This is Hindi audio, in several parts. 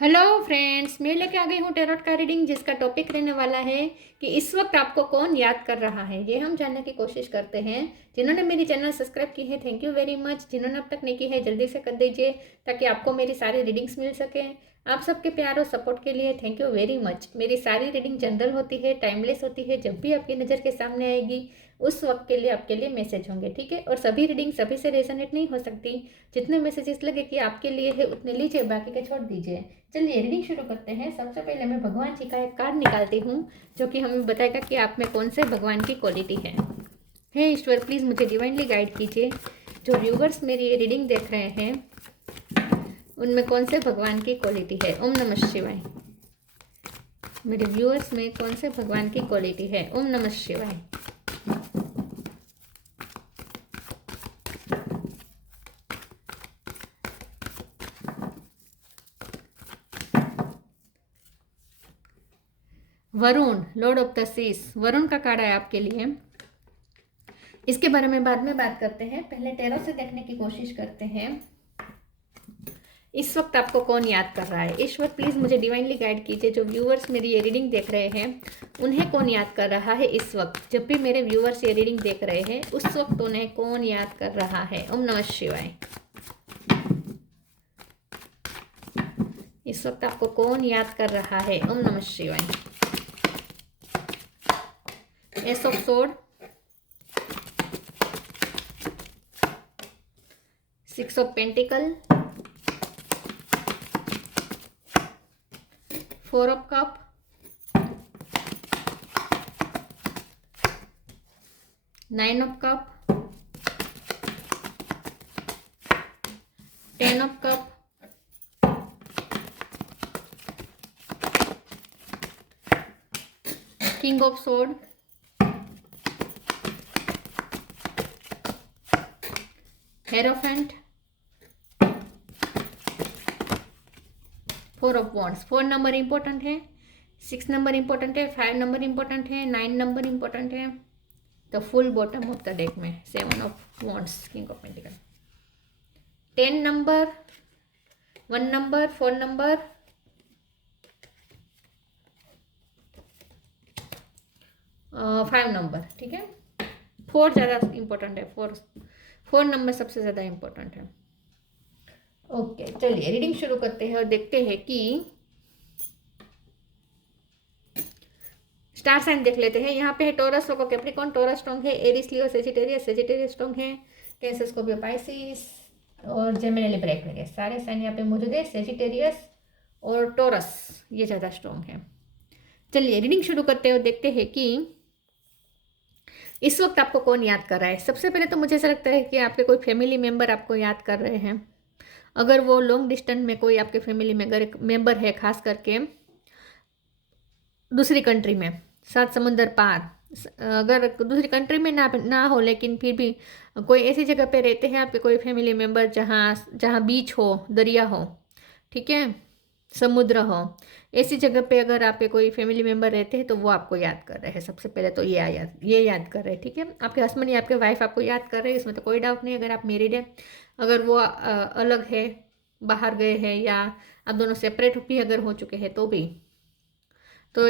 हेलो फ्रेंड्स, मैं लेके आ गई हूँ टैरोट का रीडिंग, जिसका टॉपिक रहने वाला है कि इस वक्त आपको कौन याद कर रहा है। ये हम जानने की कोशिश करते हैं। जिन्होंने मेरी चैनल सब्सक्राइब की है, थैंक यू वेरी मच। जिन्होंने अब तक नहीं की है, जल्दी से कर दीजिए ताकि आपको मेरी सारी रीडिंग्स मिल सके। आप सबके प्यार और सपोर्ट के लिए थैंक यू वेरी मच। मेरी सारी रीडिंग जनरल होती है, टाइमलेस होती है। जब भी आपकी नज़र के सामने आएगी उस वक्त के लिए आपके लिए मैसेज होंगे, ठीक है। और सभी रीडिंग सभी से रेजोनेट नहीं हो सकती। जितने मैसेजेस लगे कि आपके लिए है उतने लीजिए, बाकी के छोड़ दीजिए। चलिए रीडिंग शुरू करते हैं। सबसे पहले मैं भगवान जी का एक कार्ड निकालती हूँ जो कि हमें बताएगा कि आप में कौन से भगवान की क्वालिटी है। हे ईश्वर, प्लीज़ मुझे डिवाइनली गाइड कीजिए। जो व्यूवर्स मेरी ये रीडिंग देख रहे हैं उनमें कौन से भगवान की क्वालिटी है। ओम नमः शिवाय। मेरे व्यूअर्स में कौन से भगवान की क्वालिटी है। Om Namah Shivaya. Varun, lord of the seas, Varun का कार्ड है आपके लिए। इसके बारे में बाद में बात करते हैं, पहले टैरो से देखने की कोशिश करते हैं इस वक्त आपको कौन याद कर रहा है। ईश्वर, प्लीज़ मुझे डिवाइनली गाइड कीजिए। जो व्यूअर्स मेरी ये रीडिंग देख रहे हैं उन्हें कौन याद कर रहा है इस वक्त। जब भी मेरे व्यूअर्स ये रीडिंग देख रहे हैं उस वक्त उन्हें कौन याद कर रहा है। ओम नमः शिवाय। इस वक्त आपको कौन याद कर रहा है। ओम नमः शिवाय। S of sword, 6 of pentacle, 4 of cup, 9 of cup, 10 of cup, king of sword, hierophant, 4 of wands. 4 number important है, 6 नंबर इंपॉर्टेंट है, 5 नंबर इंपॉर्टेंट है, 9 नंबर इंपॉर्टेंट है। The full bottom of the deck में 7 of wands, king of pentacle, 10 number, 1 number, 4 number, 5 number, ठीक है। 4 ज़्यादा इंपॉर्टेंट है, 4 नंबर सबसे ज़्यादा इंपॉर्टेंट है। ओके, चलिए रीडिंग शुरू करते हैं और देखते हैं कि स्टार साइन देख लेते हैं। यहाँ पे है टॉरस, लोगो, कैप्रिकॉर्न, टॉरस स्ट्रॉन्ग है, एरिस, लियो, सेजिटेरियस, सेजिटेरियस स्ट्रॉन्ग है, कैंसर, स्कॉर्पियो, पाइसिस और जेमिनी, लिब्रा है। सारे साइन यहाँ पे मौजूद है। सेजिटेरियस और टॉरस ये ज़्यादा स्ट्रॉन्ग है। चलिए रीडिंग शुरू करते हैं और देखते हैं कि इस वक्त आपको कौन याद कर रहा है। सबसे पहले तो मुझे ऐसा लगता है कि आपके कोई फैमिली मेम्बर आपको याद कर रहे हैं। अगर वो लॉन्ग डिस्टेंस में कोई आपके फैमिली मेम्बर है, खास करके दूसरी कंट्री में, 7 समुंदर पार, अगर दूसरी कंट्री में ना हो लेकिन फिर भी कोई ऐसी जगह पे रहते हैं आपके कोई फैमिली मेम्बर जहाँ बीच हो, दरिया हो, ठीक है, समुद्र हो, ऐसी जगह पे अगर आपके कोई फैमिली मेम्बर रहते हैं तो वो आपको याद कर रहे हैं। सबसे पहले तो ये याद कर रहे हैं, ठीक है। आपके हस्बैंड या आपके वाइफ आपको याद कर रहे हैं, इसमें तो कोई डाउट नहीं। अगर आप मैरिड है, अगर वो अलग है, बाहर गए हैं, या आप दोनों सेपरेट भी अगर हो चुके हैं तो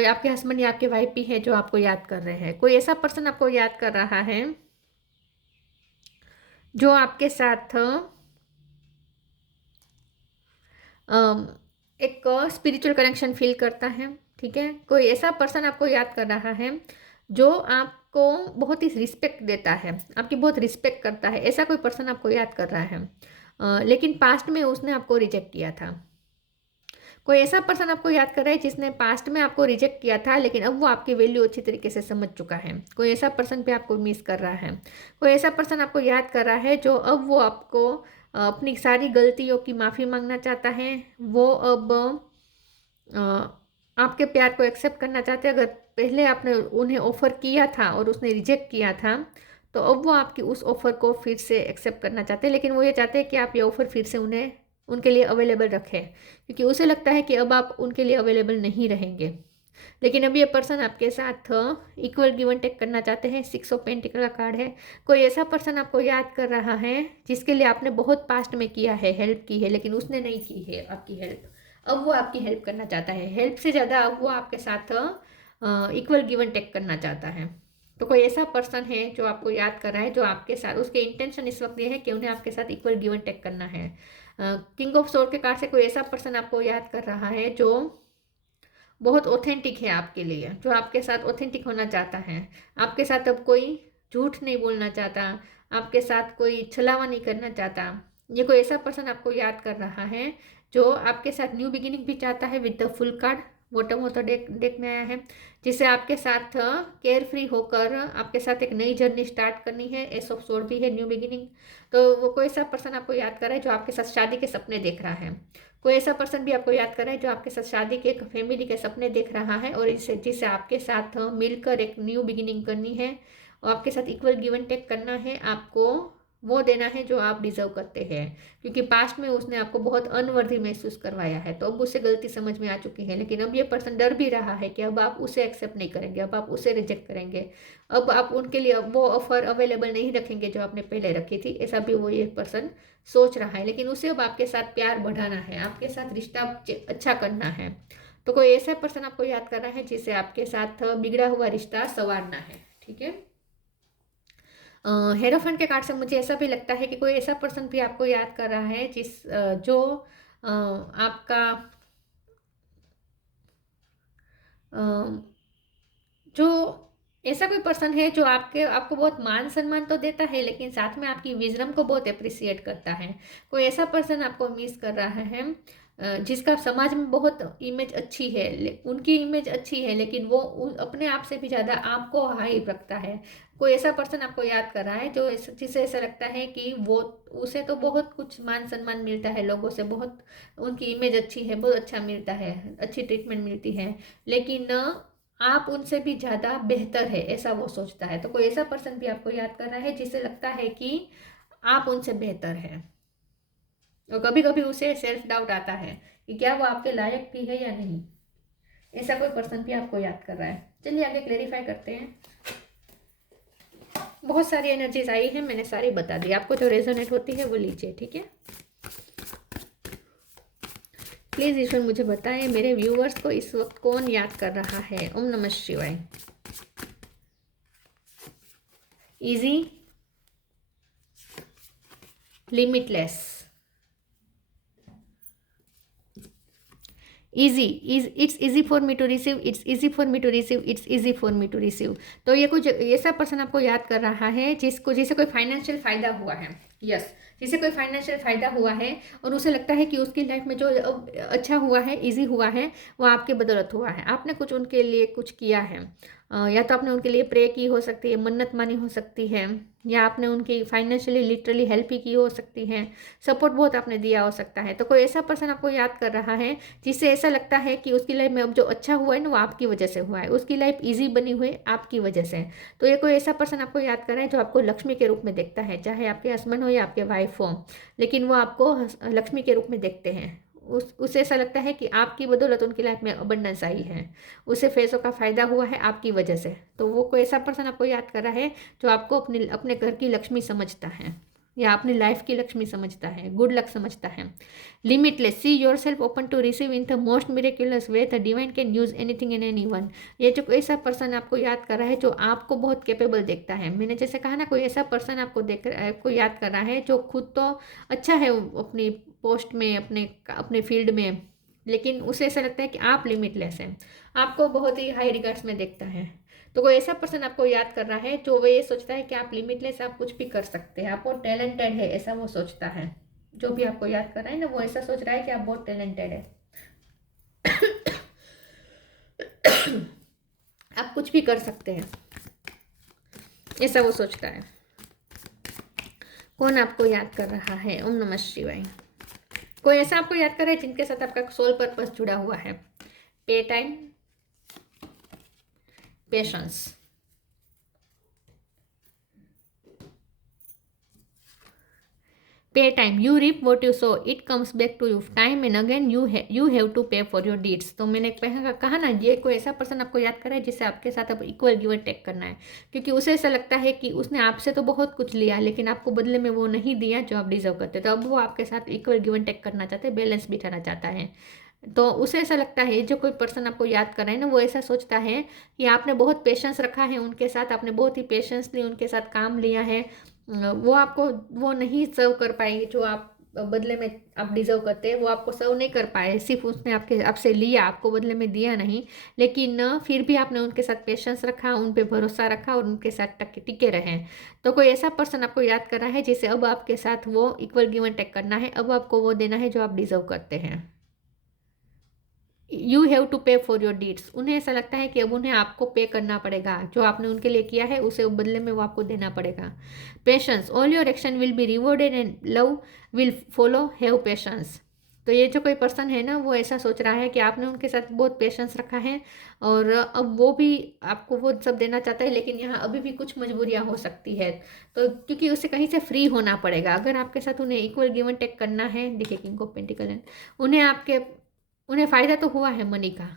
आपके हस्बैंड या आपके वाइफ भी है जो आपको याद कर रहे हैं। कोई ऐसा पर्सन आपको याद कर रहा है जो आपके साथ एक स्पिरिचुअल कनेक्शन फील करता है, ठीक है। कोई ऐसा पर्सन आपको याद कर रहा है जो आपको बहुत ही रिस्पेक्ट देता है, आपकी बहुत रिस्पेक्ट करता है। ऐसा कोई पर्सन आपको याद कर रहा है, लेकिन पास्ट में उसने आपको रिजेक्ट किया था। कोई ऐसा पर्सन आपको याद कर रहा है जिसने पास्ट में आपको रिजेक्ट किया था, लेकिन अब वो आपकी वैल्यू अच्छी तरीके से समझ चुका है। कोई ऐसा पर्सन पे आपको मिस कर रहा है। कोई ऐसा पर्सन आपको याद कर रहा है जो अब वो आपको अपनी सारी गलतियों की माफ़ी मांगना चाहता है। वो अब आपके प्यार को एक्सेप्ट करना चाहते हैं। अगर पहले आपने उन्हें ऑफ़र किया था और उसने रिजेक्ट किया था, तो अब वो आपकी उस ऑफ़र को फिर से एक्सेप्ट करना चाहते हैं। लेकिन वो ये चाहते हैं कि आप ये ऑफ़र फिर से उनके लिए अवेलेबल रखें, क्योंकि उसे लगता है कि अब आप उनके लिए अवेलेबल नहीं रहेंगे। लेकिन अब ये पर्सन आपके साथ इक्वल गिव एंड टेक करना चाहते हैं। 6 ऑफ पेंटिकल का कार्ड है। कोई ऐसा पर्सन आपको याद कर रहा है जिसके लिए आपने बहुत पास्ट में किया है, हेल्प की है, लेकिन उसने नहीं की है आपकी हेल्प। अब वो आपकी हेल्प करना चाहता है, हेल्प से ज़्यादा अब वो आपके साथ इक्वल गिव एंड टेक करना चाहता है। तो कोई ऐसा पर्सन है जो आपको याद कर रहा है, जो आपके साथ, उसके इंटेंशन इस वक्त ये है कि उन्हें आपके साथ इक्वल गिव एंड टेक करना है। किंग ऑफ सोर्ड के कार्ड से कोई ऐसा पर्सन आपको याद कर रहा है जो बहुत ऑथेंटिक है आपके लिए, जो आपके साथ ऑथेंटिक होना चाहता है, आपके साथ अब कोई झूठ नहीं बोलना चाहता, आपके साथ कोई छलावा नहीं करना चाहता। ये कोई ऐसा पर्सन आपको याद कर रहा है जो आपके साथ न्यू बिगिनिंग भी चाहता है with the full card, bottom of the deck में आया है, जिसे आपके साथ केयर फ्री होकर आपके साथ एक नई जर्नी स्टार्ट करनी है। एस ऑफ सोर्ड भी है, न्यू बिगिनिंग। तो वो कोई ऐसा पर्सन आपको याद कर रहा है जो आपके साथ शादी के सपने देख रहा है। कोई ऐसा पर्सन भी आपको याद कर रहा है जो आपके साथ शादी के, एक फैमिली के सपने देख रहा है और इसे, जिसे आपके साथ मिलकर एक न्यू बिगिनिंग करनी है और आपके साथ इक्वल गिव एंड टेक करना है। आपको वो देना है जो आप डिजर्व करते हैं, क्योंकि पास्ट में उसने आपको बहुत अनवर्दी महसूस करवाया है, तो अब उसे गलती समझ में आ चुकी है। लेकिन अब ये पर्सन डर भी रहा है कि अब आप उसे एक्सेप्ट नहीं करेंगे, अब आप उसे रिजेक्ट करेंगे, अब आप उनके लिए वो ऑफर अवेलेबल नहीं रखेंगे जो आपने पहले रखी थी, ऐसा भी वो ये पर्सन सोच रहा है। लेकिन उसे अब आपके साथ प्यार बढ़ाना है, आपके साथ रिश्ता अच्छा करना है। तो कोई ऐसा पर्सन आपको याद कर रहा है जिसे आपके साथ बिगड़ा हुआ रिश्ता संवारना है। ठीक है। हेरोफेंट के कार्ड से मुझे ऐसा भी लगता है कि कोई ऐसा पर्सन भी आपको याद कर रहा है जो आपका जो ऐसा कोई पर्सन है जो आपको बहुत मान सम्मान तो देता है, लेकिन साथ में आपकी विजडम को बहुत अप्रिसिएट करता है। कोई ऐसा पर्सन आपको मिस कर रहा है जिसका समाज में बहुत इमेज अच्छी है, उनकी इमेज अच्छी है, लेकिन वो अपने आप से भी ज़्यादा आपको हाई रखता है। कोई ऐसा पर्सन आपको याद कर रहा है जो जिसे ऐसा लगता है कि वो, उसे तो बहुत कुछ मान सम्मान मिलता है लोगों से, बहुत उनकी इमेज अच्छी है, बहुत अच्छा मिलता है, अच्छी ट्रीटमेंट मिलती है, लेकिन आप उनसे भी ज़्यादा बेहतर है, ऐसा वो सोचता है। तो कोई ऐसा पर्सन भी आपको याद कर रहा है जिसे लगता है कि आप उनसे बेहतर है, और कभी कभी उसे सेल्फ डाउट आता है कि क्या वो आपके लायक भी है या नहीं। ऐसा कोई पर्सन भी आपको याद कर रहा है। चलिए आगे क्लेरिफाई करते हैं। बहुत सारी एनर्जीज आई है, मैंने सारी बता दी, आपको जो रेजोनेट होती है वो लीजिए। ठीक है। प्लीज ईश्वर मुझे बताएं मेरे व्यूअर्स को इस वक्त कौन याद कर रहा है। Om Namah Shivaya. Easy, limitless, easy, it's easy for me to receive, it's easy for me to receive, it's easy for me to receive. तो ये कुछ ऐसा पर्सन आपको याद कर रहा है जिसे कोई फाइनेंशियल फायदा हुआ है। यस, जिसे कोई फाइनेंशियल फायदा हुआ है और उसे लगता है कि उसकी लाइफ में जो अच्छा हुआ है, इजी हुआ है, वो आपके बदौलत हुआ है। आपने कुछ उनके लिए कुछ किया है, या तो आपने उनके लिए प्रे की हो सकती है, मन्नत मानी हो सकती है, या आपने उनकी फाइनेंशियली लिटरली हेल्प ही की हो सकती है, सपोर्ट बहुत आपने दिया हो सकता है। तो कोई ऐसा पर्सन आपको याद कर रहा है जिससे ऐसा लगता है कि उसकी लाइफ में अब जो अच्छा हुआ है ना, वो आपकी वजह से हुआ है, उसकी लाइफ ईजी बनी हुई आपकी वजह से। तो ये कोई ऐसा पर्सन आपको याद कर रहा है जो आपको लक्ष्मी के रूप में देखता है, चाहे आपके हस्बैंड हो या आपके वाइफ हो, लेकिन वो आपको लक्ष्मी के रूप में देखते हैं। उसे ऐसा लगता है कि आपकी बदौलत उनकी लाइफ में अबंडेंस आई है, उसे पैसों का फायदा हुआ है आपकी वजह से। तो वो कोई ऐसा पर्सन आपको याद कर रहा है जो आपको अपने घर की लक्ष्मी समझता है, या अपनी लाइफ की लक्ष्मी समझता है, गुड लक समझता है। Limitless, see yourself open to receive in the most miraculous way, the divine can use anything and anyone. ये जो ऐसा पर्सन आपको याद कर रहा है जो आपको बहुत कैपेबल देखता है। मैंने जैसे कहा ना, कोई ऐसा पर्सन आपको याद कर रहा है जो खुद तो अच्छा है अपनी पोस्ट में, अपने फील्ड में, लेकिन उसे ऐसा लगता है कि आप लिमिटलेस हैं, आपको बहुत ही हाई रिगार्ड्स में देखता है। तो कोई ऐसा पर्सन आपको याद कर रहा है जो वो ये सोचता है कि आप लिमिटलेस, आप कुछ भी कर सकते हैं, आप बहुत टैलेंटेड है, ऐसा वो सोचता है। जो भी आपको याद कर रहा है ना, वो ऐसा सोच रहा है कि आप बहुत टैलेंटेड है, आप कुछ भी कर सकते हैं, ऐसा वो सोचता है। कौन आपको याद कर रहा है? ओम नमः शिवाय। कोई ऐसा आपको याद कर रहा है जिनके साथ आपका सोल पर्पस जुड़ा हुआ है। Pay time, patience, pay time, you reap what you sow, it comes back to you time and again, you have to pay for your deeds. तो मैंने कहा ना, ये कोई ऐसा पर्सन आपको याद कर रहा है जिससे आपके साथ अब इक्वल गिव एंड टेक करना है, क्योंकि उसे ऐसा लगता है कि उसने आपसे तो बहुत कुछ लिया, लेकिन आपको बदले में वो नहीं दिया जो आप डिजर्व करते। तो अब वो आपके साथ इक्वल गिव एंड टेक करना चाहते हैं, बैलेंस बिठाना चाहता है। तो उसे ऐसा लगता है, जो कोई पर्सन आपको याद कर रहा है ना, वो ऐसा सोचता है कि आपने बहुत पेशेंस रखा है उनके साथ, आपने बहुत ही पेशेंसली उनके साथ काम लिया है। वो आपको वो नहीं सर्व कर पाएंगे जो आप बदले में आप डिजर्व करते हैं, वो आपको सर्व नहीं कर पाए। सिर्फ उसने आपसे लिया, आपको बदले में दिया नहीं, लेकिन फिर भी आपने उनके साथ पेशेंस रखा, उन पे भरोसा रखा और उनके साथ टिके रहे। तो कोई ऐसा पर्सन आपको याद कर रहा है जिसे अब आपके साथ वो इक्वल गिव एंड टेक करना है, अब आपको वो देना है जो आप डिजर्व करते हैं। You have to pay for your deeds. उन्हें ऐसा लगता है कि अब उन्हें आपको पे करना पड़ेगा, जो आपने उनके लिए किया है उसे बदले में वो आपको देना पड़ेगा। Patience, all your action will be rewarded and love will follow, have patience. तो ये जो कोई पर्सन है ना, वो ऐसा सोच रहा है कि आपने उनके साथ बहुत पेशेंस रखा है और अब वो भी आपको वो सब देना चाहता है, लेकिन यहाँ अभी भी कुछ मजबूरियाँ हो सकती है। तो क्योंकि उसे कहीं से फ्री होना पड़ेगा, अगर आपके साथ उन्हें इक्वल गिव एंड टेक करना है। देखिए किंग ऑफ पेंटिकल है, उन्हें फ़ायदा तो हुआ है मनी का,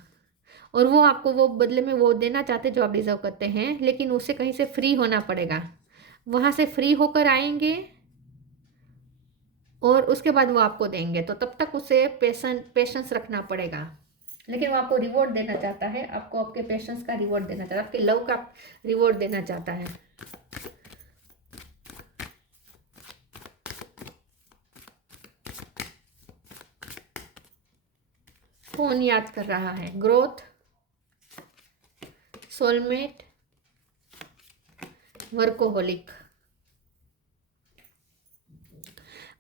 और वो आपको वो बदले में वो देना चाहते जो आप डिजर्व करते हैं, लेकिन उससे कहीं से फ्री होना पड़ेगा। वहाँ से फ्री होकर आएंगे और उसके बाद वो आपको देंगे, तो तब तक उसे पेशेंस रखना पड़ेगा। लेकिन वो आपको रिवॉर्ड देना चाहता है, आपको आपके पेशेंस का रिवॉर्ड देना चाहता है, आपके लव का रिवॉर्ड देना चाहता है। कौन याद कर रहा है? Growth, soulmate, workaholic.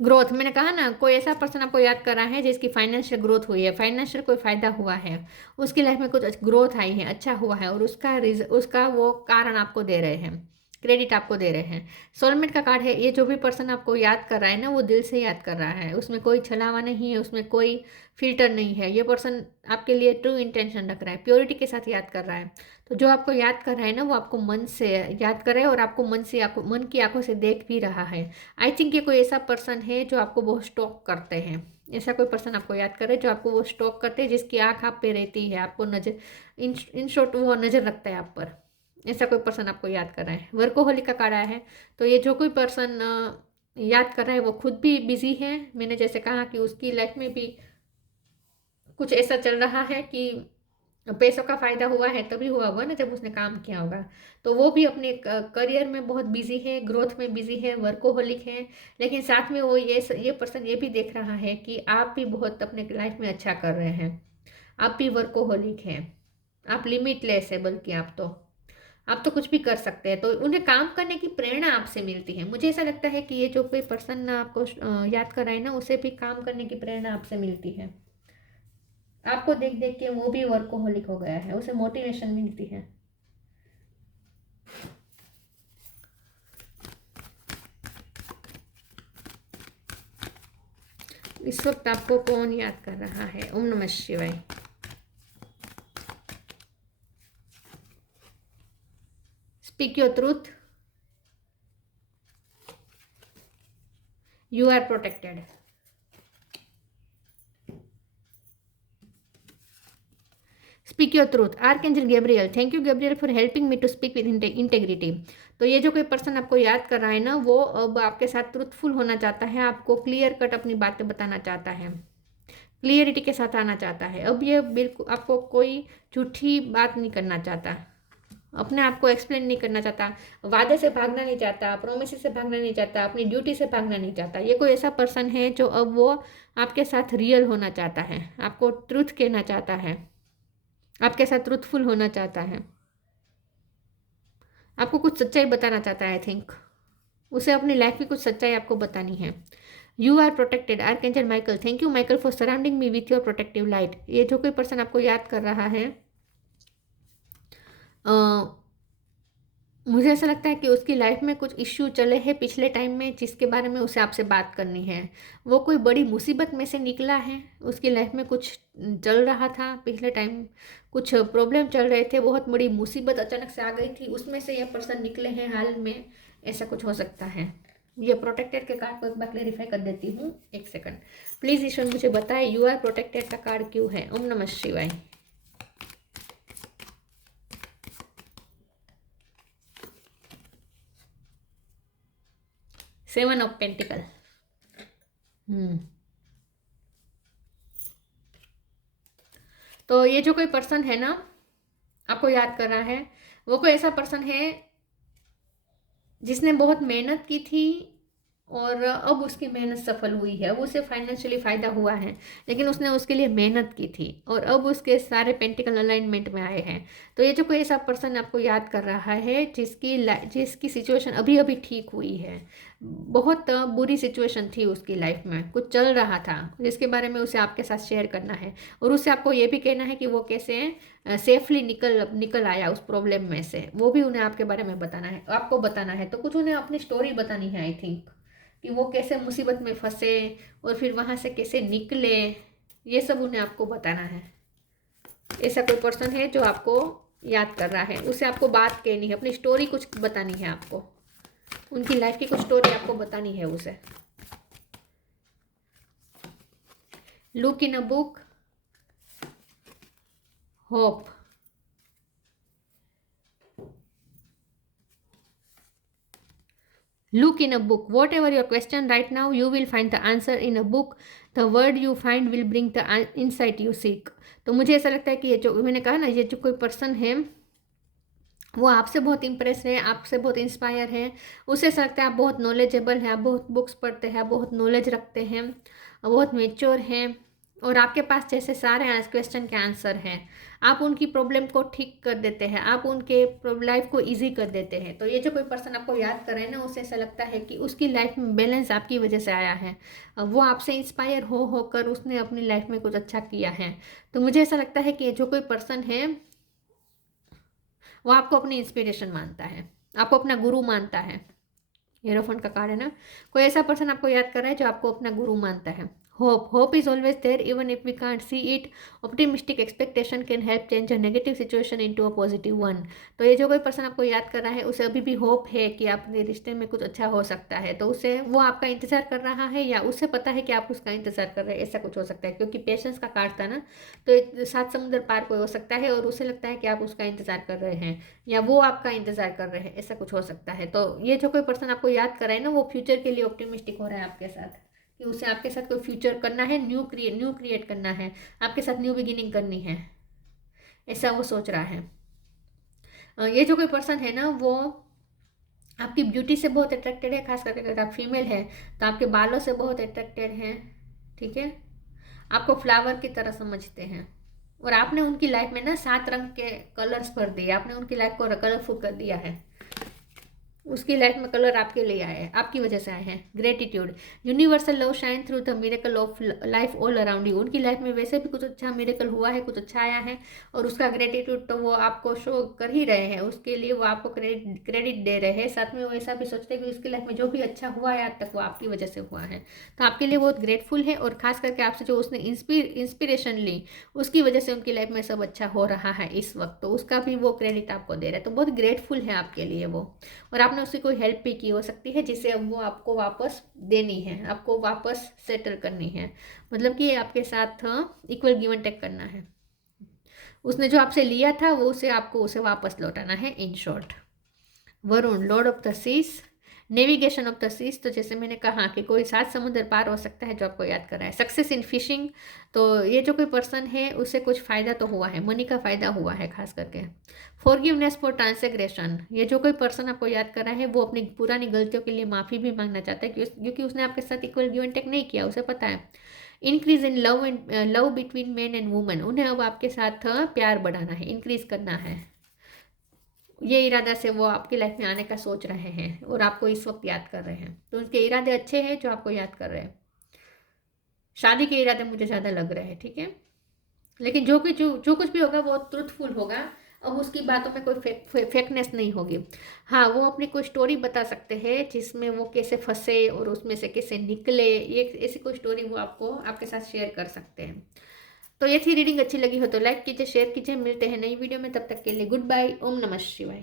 ग्रोथ, मैंने कहा ना, कोई ऐसा पर्सन आपको याद कर रहा है जिसकी फाइनेंशियल ग्रोथ हुई है, फाइनेंशियल कोई फायदा हुआ है, उसकी लाइफ में कुछ ग्रोथ आई है, अच्छा हुआ है, और उसका वो कारण आपको दे रहे हैं, क्रेडिट आपको दे रहे हैं। सोलमेट का कार्ड है, ये जो भी पर्सन आपको याद कर रहा है ना, वो दिल से याद कर रहा है, उसमें कोई छलावा नहीं है, उसमें कोई फिल्टर नहीं है। ये पर्सन आपके लिए ट्रू इंटेंशन रख रहा है, प्योरिटी के साथ याद कर रहा है। तो जो आपको याद कर रहा है ना, वो आपको मन से याद कर रहा है और आपको मन की आंखों से देख भी रहा है। आई थिंक ये कोई ऐसा पर्सन है जो आपको बहुत स्टॉक करते हैं। ऐसा कोई पर्सन आपको याद करे जो आपको वो स्टॉक करते हैं, जिसकी आंख आप पे रहती है, आपको नजर, इन शॉर्ट वो नजर रखता है आप पर। ऐसा कोई पर्सन आपको याद कर रहा है। वर्कोहोलिक का कार्ड आया है, तो ये जो कोई पर्सन याद कर रहा है वो खुद भी बिजी है। मैंने जैसे कहा कि उसकी लाइफ में भी कुछ ऐसा चल रहा है कि पैसों का फायदा हुआ है, तभी हुआ होगा ना जब उसने काम किया होगा। तो वो भी अपने करियर में बहुत बिजी है, ग्रोथ में बिजी है, वर्कोहोलिक है। लेकिन साथ में वो ये पर्सन ये भी देख रहा है कि आप भी बहुत अपने लाइफ में अच्छा कर रहे हैं, आप भी वर्कोहोलिक हैं, आप लिमिटलेस है, बल्कि आप तो कुछ भी कर सकते हैं। तो उन्हें काम करने की प्रेरणा आपसे मिलती है। मुझे ऐसा लगता है कि ये जो कोई पर्सन आपको याद कर रहा है ना, उसे भी काम करने की प्रेरणा आपसे मिलती है। आपको देख देख के वो भी वर्कोहोलिक हो गया है, उसे मोटिवेशन मिलती है। इस वक्त आपको कौन याद कर रहा है? Om Namah Shivaya. Speak your truth, you are protected. Speak your truth, archangel Gabriel, thank you Gabriel for helping me to speak with integrity. तो ये जो कोई पर्सन आपको याद कर रहा है ना, वो अब आपके साथ ट्रूथफुल होना चाहता है, आपको क्लियर कट अपनी बातें बताना चाहता है, क्लियरिटी के साथ आना चाहता है। अब ये बिल्कुल आपको कोई झूठी बात नहीं करना चाहता, अपने आप को एक्सप्लेन नहीं करना चाहता, वादे से भागना नहीं चाहता, प्रोमिस से भागना नहीं चाहता, अपनी ड्यूटी से भागना नहीं चाहता। ये कोई ऐसा पर्सन है जो अब वो आपके साथ रियल होना चाहता है, आपको ट्रूथ कहना चाहता है, आपके साथ ट्रूथफुल होना चाहता है, आपको कुछ सच्चाई बताना चाहता है। आई थिंक उसे अपनी लाइफ की कुछ सच्चाई आपको बतानी है। You are protected, archangel Michael, thank you Michael for surrounding me with your protective light. ये जो कोई पर्सन आपको याद कर रहा है, मुझे ऐसा लगता है कि उसकी लाइफ में कुछ इश्यू चले हैं पिछले टाइम में, जिसके बारे में उसे आपसे बात करनी है। वो कोई बड़ी मुसीबत में से निकला है, उसकी लाइफ में कुछ चल रहा था पिछले टाइम, कुछ प्रॉब्लम चल रहे थे, बहुत बड़ी मुसीबत अचानक से आ गई थी, उसमें से ये पर्सन निकले हैं हाल में। ऐसा कुछ हो सकता है। ये प्रोटेक्टेड के कार्ड को एक बार क्लेरिफाई कर देती हूँ, एक सेकंड प्लीज़। ईश्वर मुझे बताए यू आर प्रोटेक्टेड का कार्ड क्यों है? ओम नमः शिवाय। Seven of pentacle. तो ये जो कोई पर्सन है ना आपको याद कर रहा है, वो कोई ऐसा पर्सन है जिसने बहुत मेहनत की थी और अब उसकी मेहनत सफल हुई है। अब उसे फाइनेंशियली फ़ायदा हुआ है, लेकिन उसने उसके लिए मेहनत की थी और अब उसके सारे पेंटिकल अलाइनमेंट में आए हैं। तो ये जो कोई ऐसा पर्सन आपको याद कर रहा है जिसकी सिचुएशन अभी अभी ठीक हुई है, बहुत बुरी सिचुएशन थी उसकी लाइफ में, कुछ चल रहा था जिसके बारे में उसे आपके साथ शेयर करना है और उससे आपको ये भी कहना है कि वो कैसे सेफली निकल आया उस प्रॉब्लम में से, वो भी उन्हें आपके बारे में बताना है, आपको बताना है। तो कुछ उन्हें अपनी स्टोरी बतानी है, आई थिंक, कि वो कैसे मुसीबत में फंसे और फिर वहाँ से कैसे निकले, ये सब उन्हें आपको बताना है। ऐसा कोई पर्सन है जो आपको याद कर रहा है, उसे आपको बात कहनी है, अपनी स्टोरी कुछ बतानी है आपको, उनकी लाइफ की कुछ स्टोरी आपको बतानी है उसे। Look in a book, hope. Look in a book. Whatever your question right now, you will find the answer in a book. The word you find will bring the insight you seek. तो मुझे ऐसा लगता है कि ये जो मैंने कहा ना, ये जो कोई पर्सन है वो आपसे बहुत इम्प्रेस है, आपसे बहुत इंस्पायर है। उसे ऐसा लगता है आप बहुत नॉलेजेबल हैं, आप बहुत बुक्स पढ़ते हैं, आप बहुत नॉलेज रखते हैं, बहुत मेच्योर हैं और आपके पास जैसे सारे क्वेश्चन के आंसर हैं। आप उनकी प्रॉब्लम को ठीक कर देते हैं, आप उनके लाइफ को इजी कर देते हैं। तो ये जो कोई पर्सन आपको याद कर रहे हैं ना, उसे ऐसा लगता है कि उसकी लाइफ में बैलेंस आपकी वजह से आया है, वो आपसे इंस्पायर होकर उसने अपनी लाइफ में कुछ अच्छा किया है। तो मुझे ऐसा लगता है कि जो कोई पर्सन है वो आपको अपनी इंस्पिरेशन मानता है, आपको अपना गुरु मानता है। हीरोफोन का कार्ड है ना, कोई ऐसा पर्सन आपको याद कर रहा है जो आपको अपना गुरु मानता है। Hope is always there even if we can't see it. Optimistic expectation can help change a negative situation into a positive one. तो ये जो कोई पर्सन आपको याद कर रहा है उसे अभी भी होप है कि आपके रिश्ते में कुछ अच्छा हो सकता है, तो उसे वो आपका इंतजार कर रहा है या उसे पता है कि आप उसका इंतजार कर रहे हैं, ऐसा कुछ हो सकता है। क्योंकि पेशेंस का कार्ड था ना, तो 7 समुद्र पार कोई हो सकता है और उसे लगता है कि आप उसका इंतजार कर रहे हैं या वो आपका इंतजार कर रहे हैं, ऐसा कुछ हो सकता है। तो ये जो कोई पर्सन आपको याद कर रहा है ना, वो फ्यूचर के लिए ऑप्टिमिस्टिक हो रहा है आपके साथ, कि उसे आपके साथ कोई फ्यूचर करना है, न्यू क्रिएट करना है, आपके साथ न्यू बिगिनिंग करनी है, ऐसा वो सोच रहा है। ये जो कोई पर्सन है ना, वो आपकी ब्यूटी से बहुत अट्रैक्टेड है, खास करके अगर आप फीमेल है तो आपके बालों से बहुत अट्रैक्टेड है, ठीक है। आपको फ्लावर की तरह समझते हैं और आपने उनकी लाइफ में ना 7 रंग के कलर्स भर दिए, आपने उनकी लाइफ को कलरफुल कर दिया है। उसकी लाइफ में कलर आपके लिए आए हैं, आपकी वजह से आए हैं। Gratitude, universal love shine through the miracle of life all around you. उनकी लाइफ में वैसे भी कुछ अच्छा मिरेकल हुआ है, कुछ अच्छा आया है और उसका ग्रेटिट्यूड तो वो आपको शो कर ही रहे हैं, उसके लिए वो आपको क्रेडिट दे रहे हैं। साथ में वो ऐसा भी सोचते हैं कि उसकी लाइफ में जो भी अच्छा हुआ है आज तक वो आपकी वजह से हुआ है, तो आपके लिए बहुत ग्रेटफुल है। और खास करके आपसे जो उसने इंस्पिरेशन ली, उसकी वजह से उनकी लाइफ में सब अच्छा हो रहा है इस वक्त, तो उसका भी वो क्रेडिट आपको दे रहा है। तो बहुत ग्रेटफुल है आपके लिए वो, और आपने उसकी कोई हेल्प भी की हो सकती है जिसे अब वो आपको वापस देनी है, आपको वापस सेटल करनी है, मतलब कि आपके साथ इक्वल गिव एंड टेक करना है। उसने जो आपसे लिया था वो उसे आपको उसे वापस लौटाना है, in short. Varun, lord of the seas, navigation of the seas, तो जैसे मैंने कहा कि कोई 7 समुद्र पार हो सकता है जो आपको याद कर रहा है। सक्सेस इन फिशिंग, तो ये जो कोई पर्सन है उसे कुछ फ़ायदा तो हुआ है, मनी का फ़ायदा हुआ है खास करके। फॉरगिवनेस फॉर ट्रांसग्रेशन, ये जो कोई पर्सन आपको याद कर रहा है वो अपनी पुरानी गलतियों के लिए माफ़ी भी मांगना चाहता है क्योंकि उसने आपके साथ इक्वल गिव एंड टेक नहीं किया, उसे पता है। Increase in love between man and women, उन्हें अब आपके साथ प्यार बढ़ाना है, इंक्रीज करना है। ये इरादा से वो आपकी लाइफ में आने का सोच रहे हैं और आपको इस वक्त याद कर रहे हैं, तो उनके इरादे अच्छे हैं जो आपको याद कर रहे हैं। शादी के इरादे मुझे ज़्यादा लग रहे हैं, ठीक है, लेकिन जो कुछ भी होगा वो ट्रुथफुल होगा। अब उसकी बातों में कोई फेकनेस नहीं होगी। हाँ, वो अपनी कोई स्टोरी बता सकते हैं जिसमें वो कैसे फंसे और उसमें से कैसे निकले, ये ऐसी कोई स्टोरी वो आपको आपके साथ शेयर कर सकते हैं। तो ये थी रीडिंग, अच्छी लगी हो तो लाइक कीजिए, शेयर कीजिए। मिलते हैं नई वीडियो में, तब तक के लिए गुड बाय। ओम नमः शिवाय।